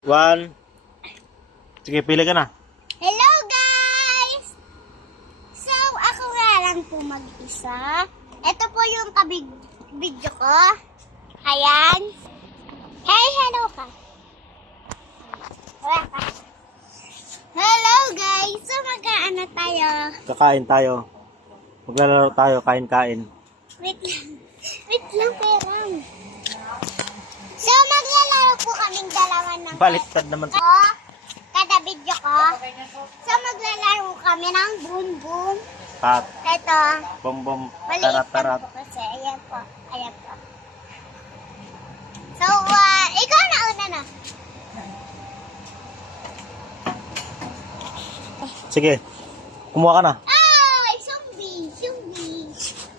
One. Sige, pili ka na. Hello guys! So, ako nga lang po mag-isa. Ito po yung kabig-video ko. Ayan. Hey, hello ka. Wala ka. Hello guys! So, mag-aano tayo? Kakain tayo. Maglalaro tayo, kain-kain. Wait lang. Wait lang, perang. So, maglalaro po kaming dalawa ng... Baliktad naman. Kada video ko. So, maglalaro kami ng boom boom. Pat. Ito. Bom bom. Maliit Tarat tarat. lang po kasi. Ayan po. Ayan po. So, ikaw na una na. Sige. Kumuha ka na. Ay! Zombie! Zombie!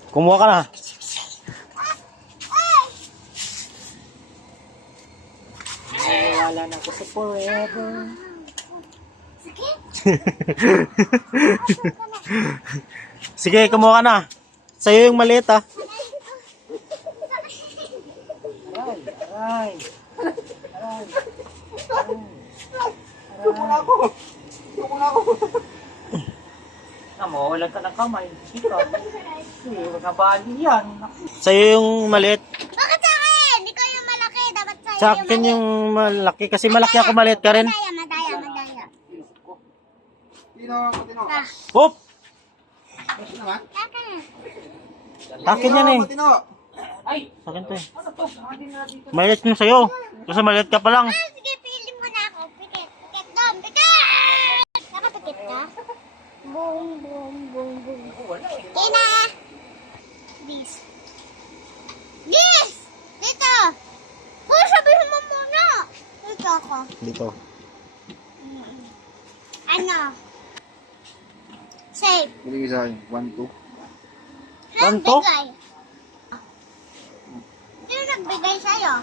Kumuha ka na. Ay! Wala na ako sa forever. Sige. Sige, kumuha ka na. Sa'yo yung maliit ah. Aray. Tumula ako. Walang ka ng kamay. Ika. Magkabali yan. Sa'yo yung maliit. Bakit sa akin? Ikaw yung malaki. Dapat sa'yo Sa akin yung malaki. Kasi malaki ako, maliit ka rin. Madaya. Ah, Hop! akin. Akin yan eh. Ay! Akin to eh. Maliit yung sa'yo. Kasi maliit ka pa lang. Sige, pili mo na ako. Pikit doon. Pikit! Nakapikit ka? Boom. Tina! This. Dito! Uy, sabihin mo muna! Dito ako. Dito. Ano? Save. Bili sa akin. 1, 2. One, two? Nagbigay. Sino nagbigay sa'yo?